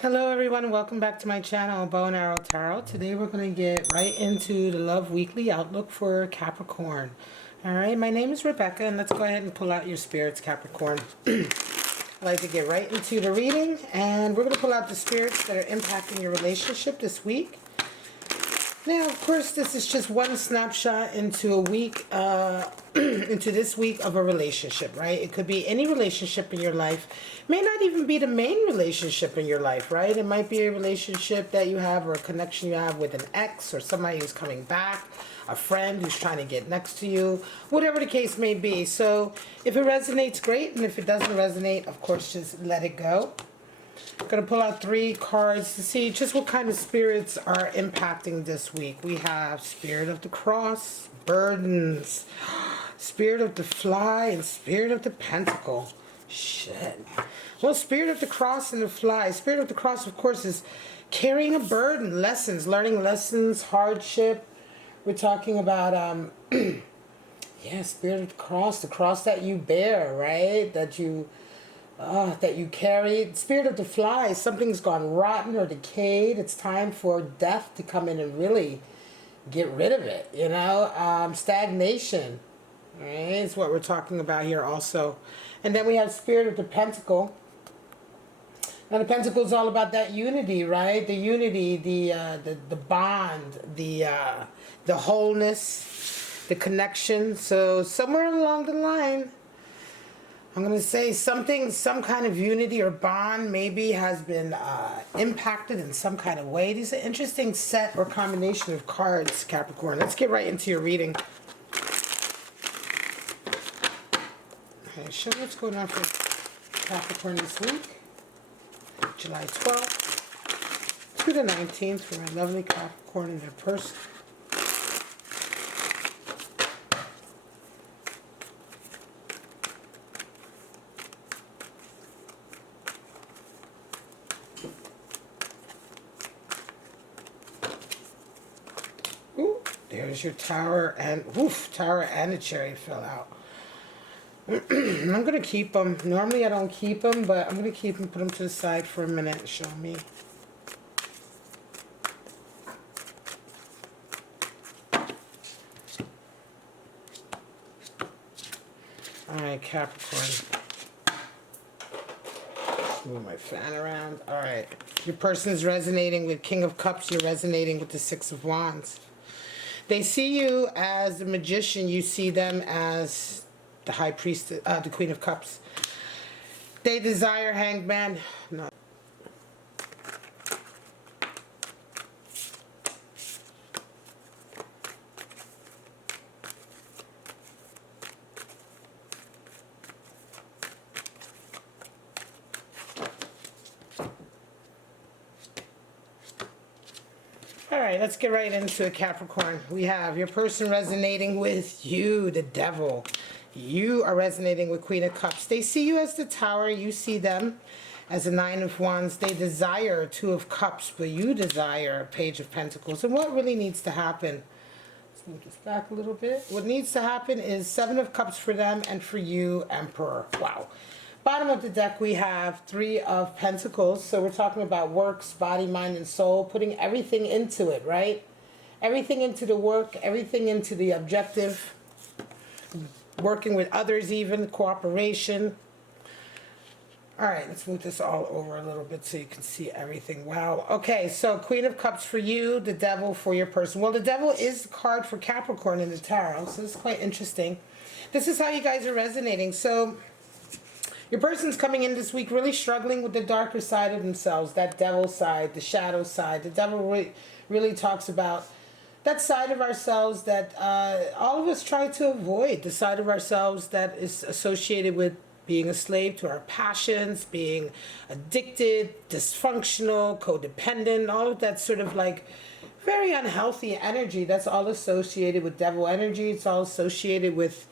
Hello everyone, welcome back to my channel, Bow and Arrow Tarot. Today we're going to get right into the Love Weekly Outlook for Capricorn. Alright, my name is Rebecca and let's go ahead and pull out your spirits, Capricorn. I'd like to get right into the reading and we're going to pull out the spirits that are impacting your relationship this week. Now, of course, this is just one snapshot into a week, into this week of a relationship, right? It could be any relationship in your life. It may not even be the main relationship in your life, right? It might be a relationship that you have or a connection you have with an ex or somebody who's coming back, a friend who's trying to get next to you, whatever the case may be. So if it resonates, great. And if it doesn't resonate, of course, just let it go. I'm going to pull out 3 cards to see just what kind of spirits are impacting this week. We have Spirit of the Cross, Burdens, Spirit of the Fly, and Spirit of the Pentacle. Shit. Well, Spirit of the Cross and the Fly. Spirit of the Cross, of course, is carrying a burden, lessons, learning lessons, hardship. We're talking about, yeah, Spirit of the cross that you bear, right? That you carry. Spirit of the Fly, something's gone rotten or decayed. It's time for death to come in and really get rid of it, you know. Stagnation, right, is what we're talking about here also. And then we have Spirit of the Pentacle. Now the Pentacle is all about that unity, right? The unity, the bond, the wholeness, the connection. So somewhere along the line, I'm going to say some kind of unity or bond maybe has been impacted in some kind of way. These are interesting set or combination of cards, Capricorn. Let's get right into your reading. Okay, show me what's going on for Capricorn this week. July 12th to the 19th for my lovely Capricorn and their person. There's your Tower and Tower and a Chariot fell out. I'm gonna keep them. Normally I don't keep them, but I'm gonna keep them. Put them to the side for a minute. Show me. All right, Capricorn. Move my fan around. All right. Your person is resonating with King of Cups. You're resonating with the Six of Wands. They see you as the Magician. You see them as the High Priestess, the Queen of Cups. They desire Hanged Man. No. Alright, let's get right into it, Capricorn. We have your person resonating with you, the Devil. You are resonating with Queen of Cups. They see you as the Tower. You see them as the Nine of Wands. They desire Two of Cups, but you desire Page of Pentacles. And what really needs to happen? Let's move this back a little bit. What needs to happen is Seven of Cups for them and for you, Emperor. Wow. Bottom of the deck, we have Three of Pentacles. So we're talking about works, body, mind, and soul. Putting everything into it, right? Everything into the work, everything into the objective. Working with others even, cooperation. Alright, let's move this all over a little bit so you can see everything. Wow. Okay, so Queen of Cups for you, the Devil for your person. Well, the Devil is the card for Capricorn in the Tarot, so this is quite interesting. This is how you guys are resonating. So your person's coming in this week really struggling with the darker side of themselves, that devil side, the shadow side. The devil really talks about that side of ourselves that all of us try to avoid, the side of ourselves that is associated with being a slave to our passions, being addicted, dysfunctional, codependent, all of that sort of like very unhealthy energy. That's all associated with devil energy. It's all associated with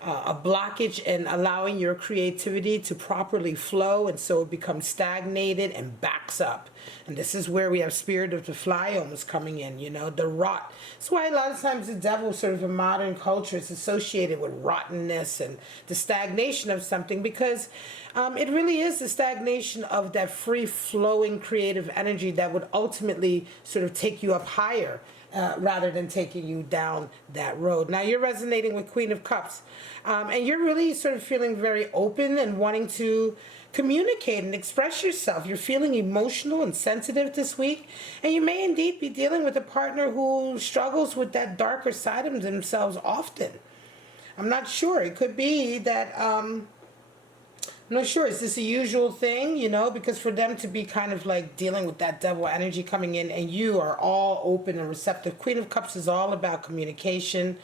a blockage in allowing your creativity to properly flow, and so it becomes stagnated and backs up. And this is where we have Spirit of the Fly almost coming in, you know, the rot. That's why a lot of times the devil, sort of in modern culture, is associated with rottenness and the stagnation of something, because It really is the stagnation of that free-flowing creative energy that would ultimately sort of take you up higher rather than taking you down that road. Now, you're resonating with Queen of Cups, and you're really sort of feeling very open and wanting to communicate and express yourself. You're feeling emotional and sensitive this week, and you may indeed be dealing with a partner who struggles with that darker side of themselves often. I'm not sure. It could be that, I'm not sure. Is this a usual thing, you know? Because for them to be kind of like dealing with that devil energy coming in and you are all open and receptive. Queen of Cups is all about communication,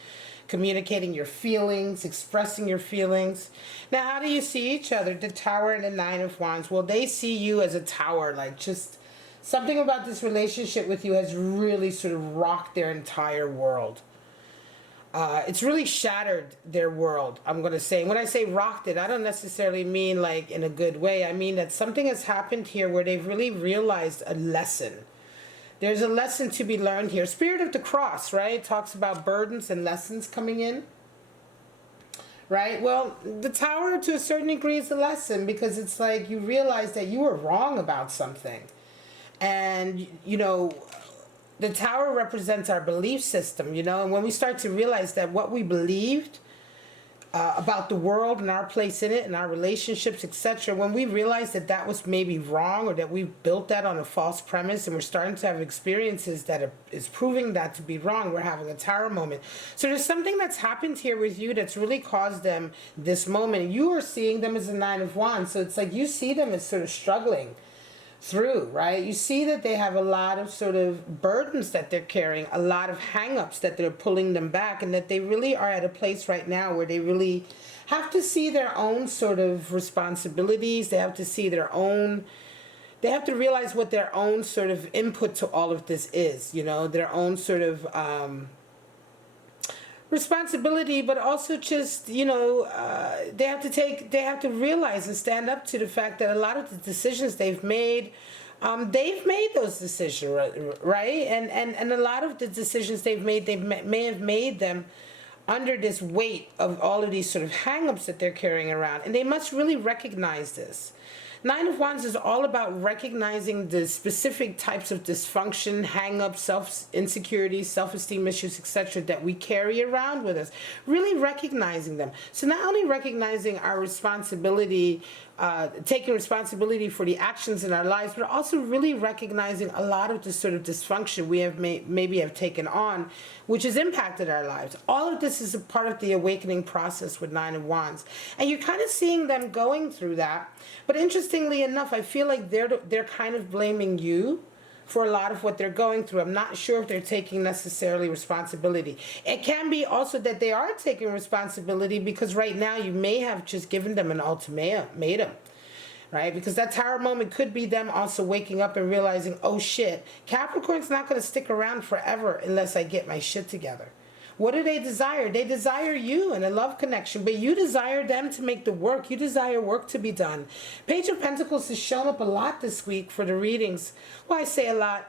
communicating your feelings, expressing your feelings. Now, how do you see each other? The Tower and the Nine of Wands. Well, they see you as a tower, like just something about this relationship with you has really sort of rocked their entire world. It's really shattered their world, I'm going to say. When I say rocked it, I don't necessarily mean like in a good way. I mean that something has happened here where they've really realized a lesson. There's a lesson to be learned here. Spirit of the Cross, right? Talks about burdens and lessons coming in. Right? Well, the Tower to a certain degree is a lesson because it's like you realize that you were wrong about something. And, you know, the Tower represents our belief system, you know, and when we start to realize that what we believed about the world and our place in it and our relationships, etc., when we realize that that was maybe wrong or that we built that on a false premise and we're starting to have experiences that is proving that to be wrong, we're having a Tower moment. So there's something that's happened here with you that's really caused them this moment. You are seeing them as a Nine of Wands, so it's like you see them as sort of struggling through, right? You see that they have a lot of sort of burdens that they're carrying, a lot of hang-ups that they're pulling them back, and that they really are at a place right now where they really have to see their own sort of responsibilities. They have to see their own, they have to realize what their own sort of input to all of this is, you know, their own sort of responsibility, but also just, you know, they have to realize and stand up to the fact that a lot of the decisions they've made those decisions, right? And a lot of the decisions they've made, they may have made them under this weight of all of these sort of hang-ups that they're carrying around, and they must really recognize this. Nine of Wands is all about recognizing the specific types of dysfunction, hang-ups, self-insecurities, self-esteem issues, etc. that we carry around with us. Really recognizing them. So not only recognizing our responsibility, taking responsibility for the actions in our lives, but also really recognizing a lot of the sort of dysfunction we have maybe have taken on, which has impacted our lives. All of this is a part of the awakening process with Nine of Wands. And you're kind of seeing them going through that. But interestingly enough, I feel like they're kind of blaming you for a lot of what they're going through. I'm not sure if they're taking necessarily responsibility. It can be also that they are taking responsibility because right now you may have just given them an ultimatum, right? Because that Tower moment could be them also waking up and realizing, oh shit, Capricorn's not going to stick around forever unless I get my shit together. What do they desire? They desire you and a love connection, but you desire them to make the work. You desire work to be done. Page of Pentacles has shown up a lot this week for the readings. Well, I say a lot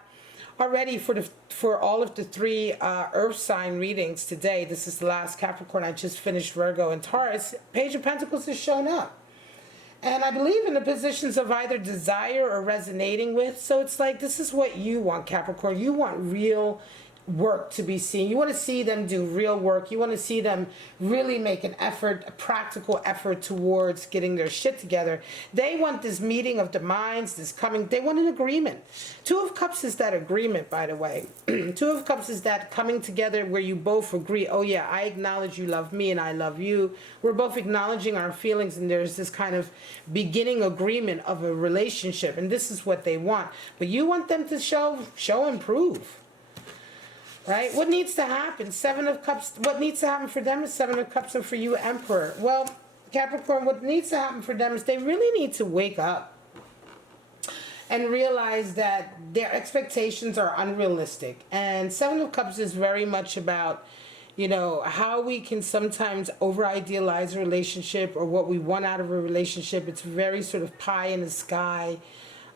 already for all of the three Earth sign readings today. This is the last Capricorn. I just finished Virgo and Taurus. Page of Pentacles has shown up. And I believe in the positions of either desire or resonating with. So it's like, this is what you want, Capricorn. You want real work to be seen. You want to see them do real work. You want to see them really make an effort, a practical effort towards getting their shit together. They want this meeting of the minds, this coming, they want an agreement. Two of Cups is that agreement, by the way. Two of Cups is that coming together where you both agree, oh yeah, I acknowledge you love me and I love you. We're both acknowledging our feelings and there's this kind of beginning agreement of a relationship, and this is what they want. But you want them to show and prove. Right? What needs to happen? Seven of Cups. What needs to happen for them is Seven of Cups, and for you, Emperor. Well, Capricorn, what needs to happen for them is they really need to wake up and realize that their expectations are unrealistic. And Seven of Cups is very much about, you know, how we can sometimes over-idealize a relationship or what we want out of a relationship. It's very sort of pie in the sky.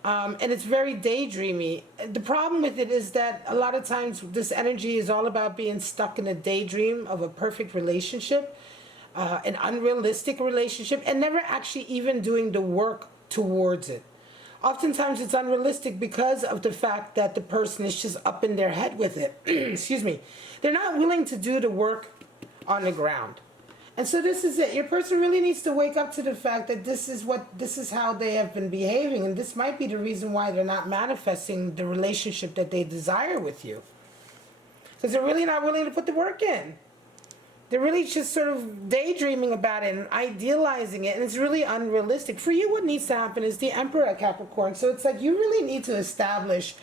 And it's very daydreamy. The problem with it is that a lot of times this energy is all about being stuck in a daydream of a perfect relationship. an unrealistic relationship, and never actually even doing the work towards it. Oftentimes it's unrealistic because of the fact that the person is just up in their head with it. Excuse me. They're not willing to do the work on the ground. And so this is it. Your person really needs to wake up to the fact that this is how they have been behaving, and this might be the reason why they're not manifesting the relationship that they desire with you. Because they're really not willing to put the work in. They're really just sort of daydreaming about it and idealizing it, and it's really unrealistic. For you, what needs to happen is the Emperor at Capricorn. So it's like you really need to establish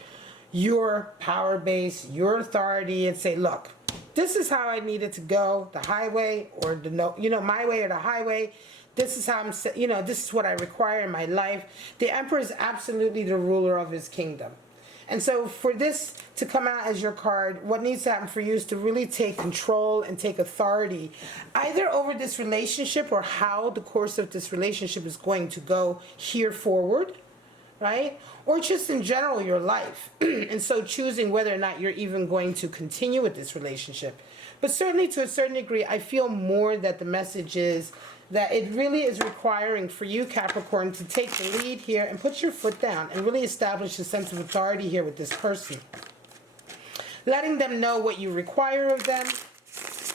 your power base, your authority, and say, look, this is how I need it to go, the highway or the my way or the highway. This is how I'm, this is what I require in my life. The Emperor is absolutely the ruler of his kingdom. And so for this to come out as your card, what needs to happen for you is to really take control and take authority, either over this relationship or how the course of this relationship is going to go here forward, right? Or just in general your life. And so choosing whether or not you're even going to continue with this relationship. But certainly to a certain degree, I feel more that the message is that it really is requiring for you, Capricorn, to take the lead here and put your foot down and really establish a sense of authority here with this person. Letting them know what you require of them,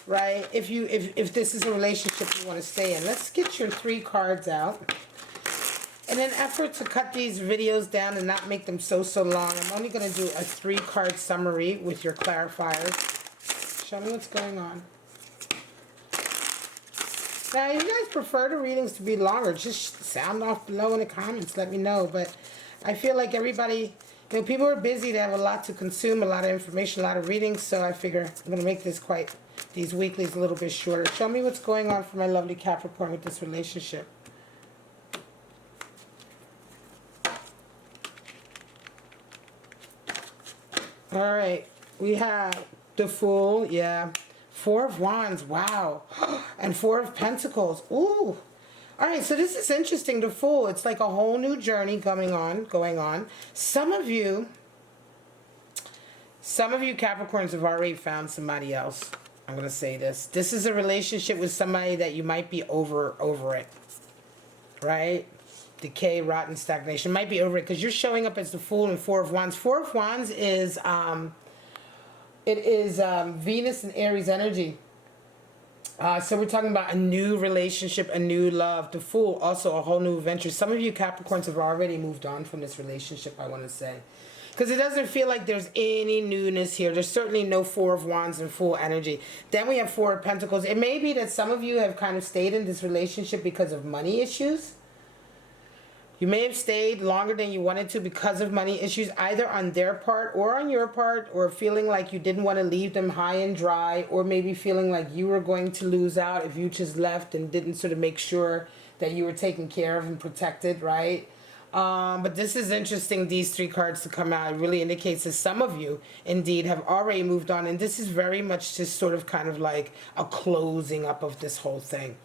right? If this is a relationship you want to stay in. Let's get your 3 cards out. In an effort to cut these videos down and not make them so long, I'm only going to do a 3-card summary with your clarifiers. Show me what's going on. Now, if you guys prefer the readings to be longer, just sound off below in the comments. Let me know. But I feel like everybody, people are busy. They have a lot to consume, a lot of information, a lot of readings. So I figure I'm going to make these weeklies a little bit shorter. Show me what's going on for my lovely Capricorn with this relationship. All right. We have the Fool. Yeah. 4 of Wands, wow. And 4 of Pentacles, ooh. All right, so this is interesting, the Fool. It's like a whole new journey going on. Some of you Capricorns have already found somebody else. I'm going to say this. This is a relationship with somebody that you might be over it, right? Decay, rotten, stagnation. Might be over it because you're showing up as the Fool and 4 of Wands. 4 of Wands is... It is Venus and Aries energy. So we're talking about a new relationship, a new love. The Fool, also a whole new adventure. Some of you Capricorns have already moved on from this relationship, I want to say. Because it doesn't feel like there's any newness here. There's certainly no 4 of Wands and Fool energy. Then we have 4 of Pentacles. It may be that some of you have kind of stayed in this relationship because of money issues. You may have stayed longer than you wanted to because of money issues, either on their part or on your part, or feeling like you didn't want to leave them high and dry, or maybe feeling like you were going to lose out if you just left and didn't sort of make sure that you were taken care of and protected, right? But this is interesting, these 3 cards to come out. It really indicates that some of you, indeed, have already moved on, and this is very much just sort of kind of like a closing up of this whole thing.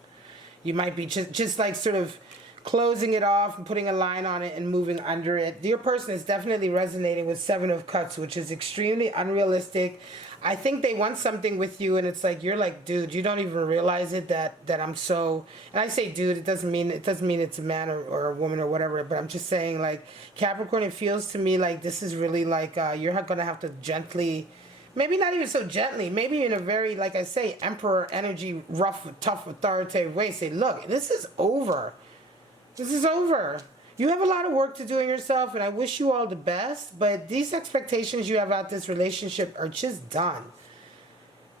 You might be just like sort of closing it off and putting a line on it and moving under it. Your person is definitely resonating with 7 of Cups, which is extremely unrealistic. I think they want something with you, and it's like you're like, dude, you don't even realize it that I'm so. And I say, dude, it doesn't mean it's a man or a woman or whatever. But I'm just saying, like, Capricorn, it feels to me like this is really like you're gonna have to gently. Maybe not even so gently, maybe in a very, like I say, Emperor energy, rough, tough, authoritative way. Say, look, this is over. This is over. You have a lot of work to do in yourself, and I wish you all the best, but these expectations you have out this relationship are just done.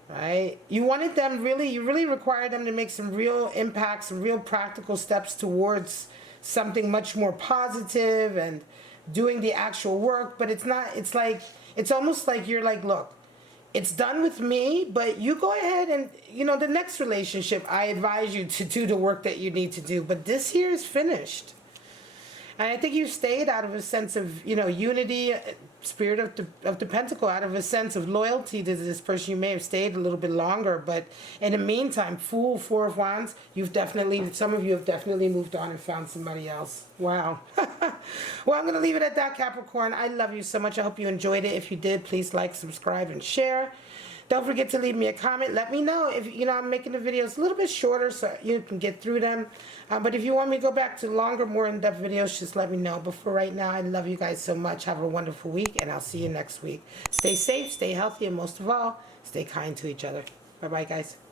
Right? You wanted them you really required them to make some real impacts, some real practical steps towards something much more positive and doing the actual work, but it's almost like you're like, look, it's done with me, but you go ahead and, the next relationship, I advise you to do the work that you need to do. But this here is finished. And I think you stayed out of a sense of, unity, spirit of the pentacle, out of a sense of loyalty to this person. You may have stayed a little bit longer, but in the meantime, Fool, 4 of Wands, some of you have definitely moved on and found somebody else. Wow. Well, I'm going to leave it at that, Capricorn. I love you so much. I hope you enjoyed it. If you did, please like, subscribe, and share. Don't forget to leave me a comment. Let me know if, I'm making the videos a little bit shorter so you can get through them. But if you want me to go back to longer, more in-depth videos, just let me know. But for right now, I love you guys so much. Have a wonderful week, and I'll see you next week. Stay safe, stay healthy, and most of all, stay kind to each other. Bye-bye, guys.